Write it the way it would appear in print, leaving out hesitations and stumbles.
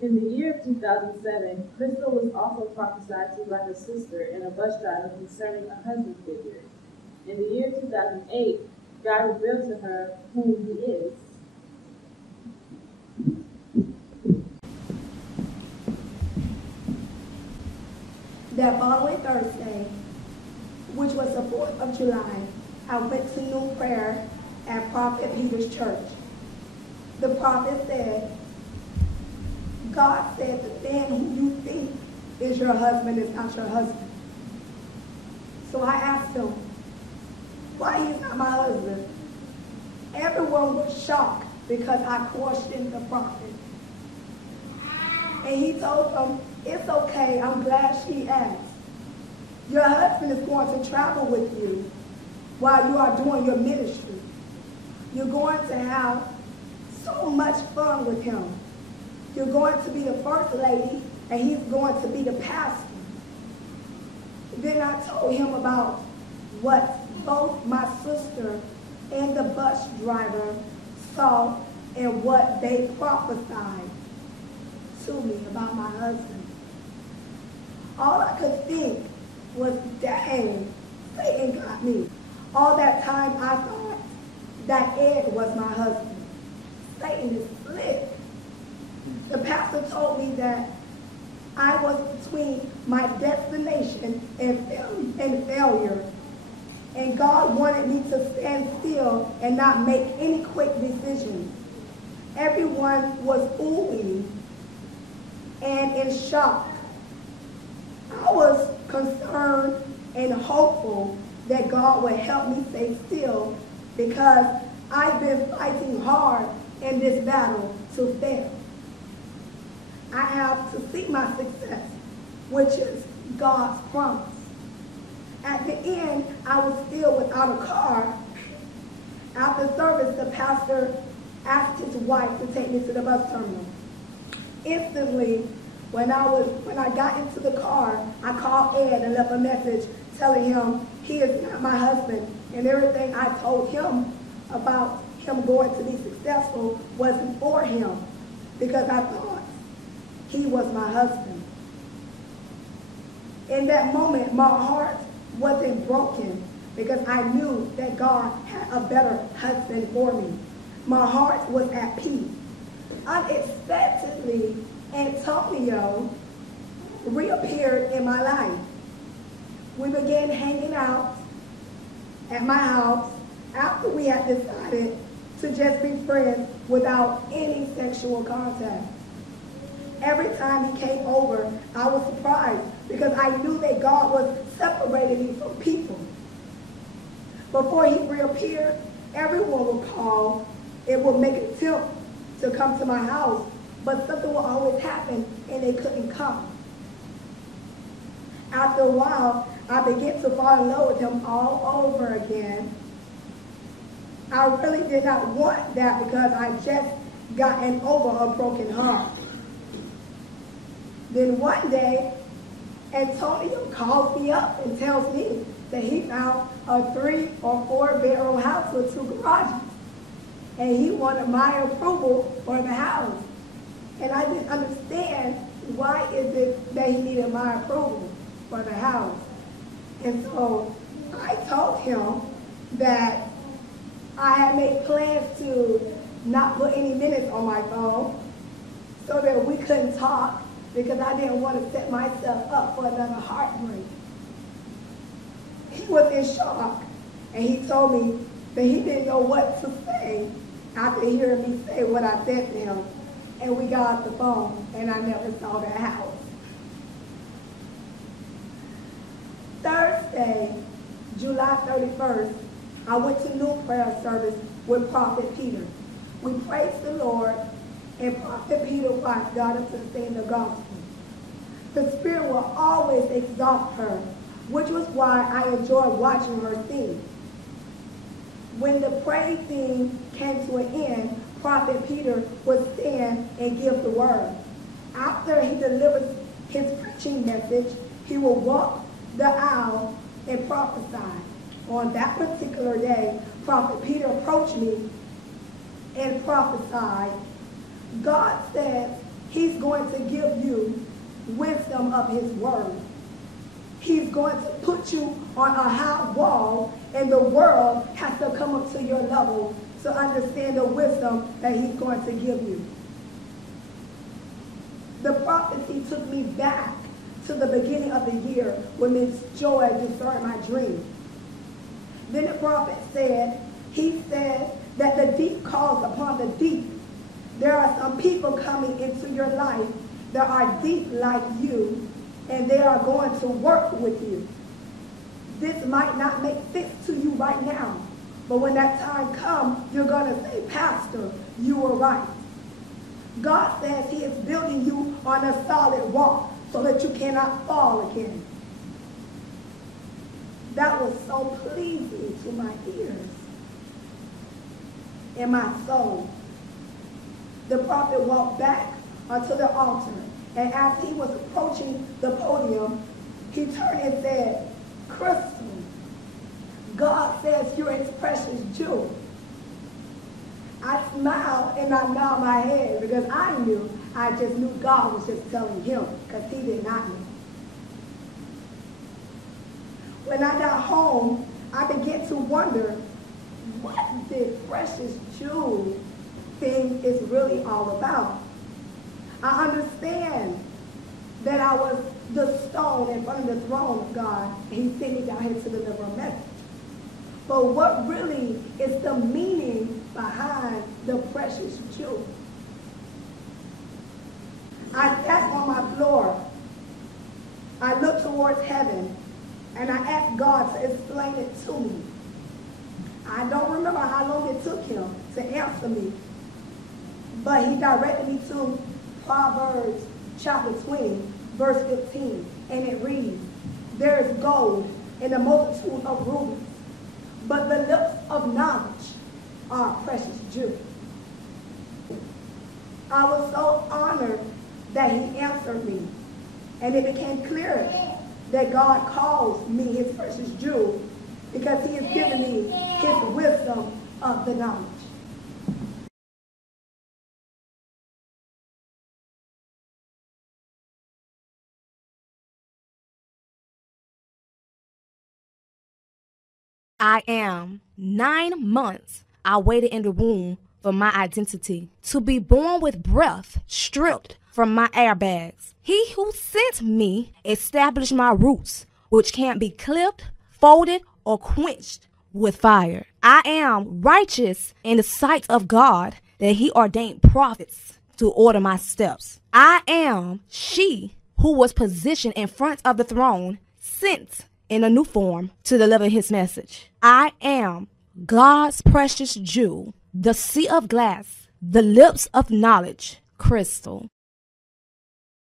In the year of 2007, Crystal was also prophesied to by her sister and a bus driver concerning a husband figure. In the year 2008, God revealed to her whom he is. That following Thursday, which was the 4th of July, I went to noon prayer at Prophet Peter's church. The prophet said, God said the man who you think is your husband is not your husband. So I asked him, why he's not my husband? Everyone was shocked because I questioned the prophet. And he told them, it's okay, I'm glad she asked. Your husband is going to travel with you while you are doing your ministry. You're going to have so much fun with him. You're going to be the first lady, and he's going to be the pastor. Then I told him about what both my sister and the bus driver saw and what they prophesied to me about my husband. All I could think was, dang, Satan got me. All that time I thought that Ed was my husband. Satan is slick. The pastor told me that I was between my destination and failure. And God wanted me to stand still and not make any quick decisions. Everyone was oohing and in shock. I was concerned and hopeful that God would help me stay still because I've been fighting hard in this battle to fail. I have to seek my success, which is God's promise. At the end, I was still without a car. After service, the pastor asked his wife to take me to the bus terminal. Instantly, when I got into the car, I called Ed and left a message telling him he is not my husband, and everything I told him about him going to be successful wasn't for him because I thought he was my husband. In that moment, my heart wasn't broken because I knew that God had a better husband for me. My heart was at peace. Unexpectedly, Antonio reappeared in my life. We began hanging out at my house after we had decided to just be friends without any sexual contact. Every time he came over, I was surprised because I knew that God was separating me from people. Before he reappeared, everyone would call and would make an attempt to come to my house, but something would always happen and they couldn't come. After a while, I began to fall in love with him all over again. I really did not want that because I just gotten over a broken heart. Then one day, Antonio calls me up and tells me that he found a 3 or 4 bedroom house with 2 garages. And he wanted my approval for the house. And I didn't understand why is it that he needed my approval for the house. And so I told him that I had made plans to not put any minutes on my phone so that we couldn't talk because I didn't want to set myself up for another heartbreak. He was in shock, and he told me that he didn't know what to say after hearing me say what I said to him. And we got off the phone, and I never saw that house. Thursday, July 31st, I went to noon prayer service with Prophet Peter. We praised the Lord, and Prophet Peter's wife got up to sing the gospel. The Spirit will always exalt her, which was why I enjoyed watching her sing. When the praise thing came to an end, Prophet Peter would stand and give the word. After he delivers his preaching message, he will walk the aisle and prophesy. On that particular day, Prophet Peter approached me and prophesied, God says He's going to give you wisdom of his word. He's going to put you on a high wall, and the world has to come up to your level to understand the wisdom that he's going to give you. The prophecy took me back to the beginning of the year when Miss Joy discerned my dream. Then the prophet said, he said that the deep calls upon the deep. There are some people coming into your life that are deep like you, and they are going to work with you. This might not make sense to you right now, but when that time comes, you're going to say, Pastor, you were right. God says he is building you on a solid rock so that you cannot fall again. That was so pleasing to my ears and my soul. The prophet walked back onto the altar, and as he was approaching the podium, he turned and said, Crystal, God says you're his precious jewel. I smiled and I nodded my head because I just knew God was just telling him because he did not know. When I got home, I began to wonder what this precious jewel thing is really all about. I understand that I was the stone in front of the throne of God, and he sent me down here to deliver a message. But what really is the meaning behind the precious jewel? I sat on my floor. I looked towards heaven, and I asked God to explain it to me. I don't remember how long it took him to answer me, but he directed me to Proverbs chapter 20, verse 15, and it reads, there is gold in the multitude of rubies, but the lips of knowledge are a precious jewel. I was so honored that he answered me, and it became clear that God calls me his precious jewel because he has given me his wisdom of the knowledge. I am 9 months. I waited in the womb for my identity to be born with breath stripped from my airbags. He who sent me established my roots, which can't be clipped, folded, or quenched with fire. I am righteous in the sight of God that he ordained prophets to order my steps. I am she who was positioned in front of the throne, sent in a new form to deliver his message. I am God's precious jewel, the sea of glass, the lips of knowledge, crystal.